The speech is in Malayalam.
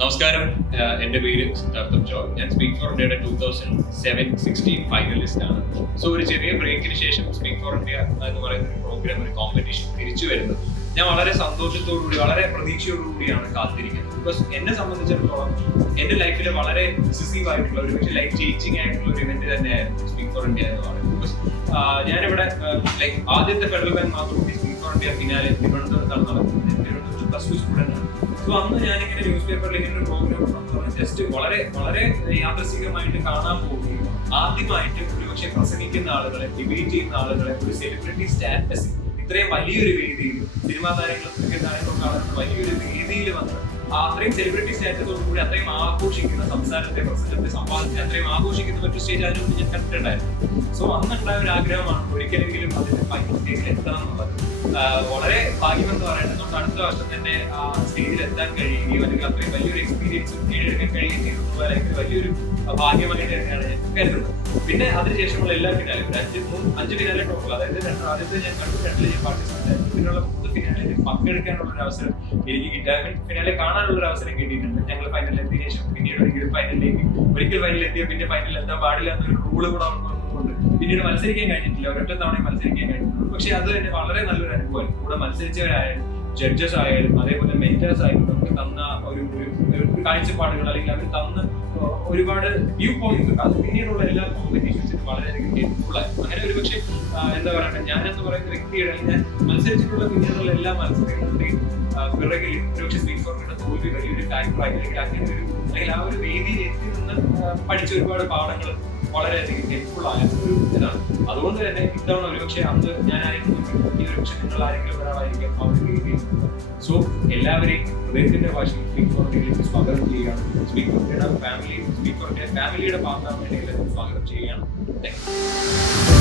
നമസ്കാരം, എൻ്റെ പേര് സിദ്ധാർത്ഥം ജോയ്. ഞാൻ സ്പീക്ക് ഫോർ ഇന്ത്യയുടെ 2007-16 ഫൈനലിസ്റ്റ് ആണ്. സോ ഒരു ചെറിയ ബ്രേക്കിന് ശേഷം സ്പീക്ക് ഫോർ ഇന്ത്യ എന്ന് പറയുന്ന ഒരു പ്രോഗ്രാം, ഒരു കോമ്പറ്റീഷൻ തിരിച്ചു വരുന്നത് ഞാൻ വളരെ സന്തോഷത്തോടുകൂടി, വളരെ പ്രതീക്ഷയോടുകൂടിയാണ് കാത്തിരിക്കുന്നത്. ബിക്കോസ് എന്നെ സംബന്ധിച്ചിടത്തോളം എൻ്റെ ലൈഫിൽ വളരെ ഡിസിസീവ് ആയിട്ടുള്ള ഒരു പക്ഷേ ലൈഫ് ചേഞ്ചിങ് ആയിട്ടുള്ള ഒരു ഇവന്റ് തന്നെയായിരുന്നു സ്പീക്ക് ഫോർ ഇന്ത്യ എന്ന് പറയുന്നത്. ബിക്കോസ് ഞാനിവിടെ ലൈക്ക് ആദ്യത്തെ ഫെഡറൽ ബാങ്ക് മാത്രമേ സ്പീക്ക് ഫോർ ഇന്ത്യ ഫിനാലെ തിരുവനന്തപുരത്താണ് നടക്കുന്നത്. തിരുവനന്തപുരത്ത് പ്ലസ് ടു സ്റ്റുഡന്റ് ആണ്. സോ അന്ന് ഞാനിങ്ങനെ ന്യൂസ് പേപ്പറിൽ ഇങ്ങനെ ഒരു പ്രോഗ്രാം ജസ്റ്റ് വളരെ വളരെ യാദൃശ്ചികമായിട്ട് കാണാൻ പോവുകയും ആദ്യമായിട്ട് ഒരുപക്ഷെ പ്രസംഗിക്കുന്ന ആളുകളെ, ഡിബേറ്റ് ചെയ്യുന്ന ആളുകളെ, ഒരു സെലിബ്രിറ്റി സ്റ്റാറ്റസ് ഇത്രയും വലിയൊരു വേദിയിൽ, സിനിമാ താരങ്ങളും ക്രിക്കറ്റ് താരങ്ങളും കാണുന്ന വലിയൊരു വേദിയിൽ വന്ന് അത്രയും സെലിബ്രിറ്റി സ്റ്റാറ്റസോടുകൂടി അത്രയും ആഘോഷിക്കുന്ന സംസാരത്തെ, പ്രസംഗത്തെ, സംവാദത്തെ അത്രയും ആഘോഷിക്കുന്ന മറ്റു സ്റ്റേജ് അതിനു മുമ്പ് ഞാൻ കണ്ടിട്ടുണ്ടായിരുന്നു. സോ അന്നുണ്ടായ ഒരു ആഗ്രഹമാണ് ഒരിക്കലെങ്കിലും അതിന്റെ ഫൈനൽ സ്റ്റേജിൽ എത്തണം എന്നുള്ളത്. വളരെ ഭാഗ്യമെന്ന് പറയുന്നത് കൊണ്ട് അടുത്ത വർഷം തന്നെ ആ സ്റ്റേജിൽ എത്താൻ കഴിയുകയും അല്ലെങ്കിൽ അത്രയും വലിയൊരു എക്സ്പീരിയൻസ് നേടിയെടുക്കാൻ കഴിയുകയും ചെയ്യുന്നത് വലിയൊരു ഭാഗ്യമായിട്ട് തന്നെയാണ് ഞാൻ കരുതുന്നത്. പിന്നെ അതിനുശേഷമുള്ള എല്ലാ ഫിനാലും അഞ്ച് ഫിനാലെ ടോട്ടൽ, അതായത് ആദ്യത്തെ ഞാൻ കണ്ടു, രണ്ടിൽ ഞാൻ പാർട്ടിസിപ്പേറ്റ് ആയിരുന്നു. പിന്നെയുള്ള 3 ഫിനാലിൽ പങ്കെടുക്കാനുള്ള ഒരു അവസരം എനിക്ക് കിട്ടാൻ, ഫിനാലെ കാണാനുള്ള ഒരു അവസരം കിട്ടിയിട്ടുണ്ട്. ഞങ്ങൾ ഫൈനലിൽ എത്തിയ ശേഷം പിന്നീട് ഒരിക്കൽ ഫൈനലിൽ എത്തിയ പിന്നെ ഫൈനലിൽ എത്താൻ പാടില്ല എന്നൊരു റൂള് കൂടെ കൊണ്ട് പിന്നീട് മത്സരിക്കാൻ കഴിഞ്ഞിട്ടില്ല. ഒരൊറ്റ തവണ മത്സരിക്കാൻ കഴിഞ്ഞിട്ടുള്ളൂ. പക്ഷെ അത് തന്നെ വളരെ നല്ലൊരു അനുഭവം. കൂടെ മത്സരിച്ചവരായാലും ജഡ്ജസ് ആയാലും അതേപോലെ മെന്റേഴ്സ് ആയാലും നമുക്ക് തന്ന ഒരു കാഴ്ചപ്പാടുകൾ അല്ലെങ്കിൽ അവർ തന്ന ഒരുപാട് വ്യൂ പോയിന്റ്സ് അത് പിന്നീടുള്ള എല്ലാ കോമ്പറ്റീഷൻസിനും വളരെയധികം ഹെൽപ്ഫുൾ ആയി. അങ്ങനെ ഒരു പക്ഷേ എന്താ പറയുക, ഞാനെന്ന് പറയുന്ന വ്യക്തിയുടെ ഞാൻ മത്സരിച്ചിട്ടുള്ള പിന്നീടുള്ള എല്ലാ മത്സരങ്ങളുടെയും പിറകിൽ ഒരുപക്ഷെ സ്പീക്ക് ഫോർ ഇന്ത്യയുടെ തോൽവി വലിയൊരു ഫാക്ടറായി, അല്ലെങ്കിൽ ആ ഒരു വേദിയിൽ എത്തി നിന്ന് പഠിച്ച ഒരുപാട് പാഠങ്ങൾ വളരെയധികം ഹെൽപ്ഫുൾ ആയ ഒരു ഇതാണ്. അതുകൊണ്ട് തന്നെ ഇത്തവണ ഒരുപക്ഷെ അന്ന് ഞാനായിരിക്കും, ഒരുപക്ഷെ നിങ്ങൾ ആരെങ്കിലും ഒരാളായിരിക്കും ആ ഒരു രീതിയിൽ. സോ എല്ലാവരെയും ഹൃദയത്തിന്റെ ഭാഷയിൽ സ്പീക്ക് ഫോർ ഇന്ത്യയിലേക്ക് സ്വാഗതം ചെയ്യുകയാണ്. സ്പീക്ക് ഫോർ ഇന്ത്യയുടെ ഫാമിലിയുടെ ഭാഗമാകാൻ വേണ്ടി സ്വാഗതം ചെയ്യുകയാണ്. Thank you.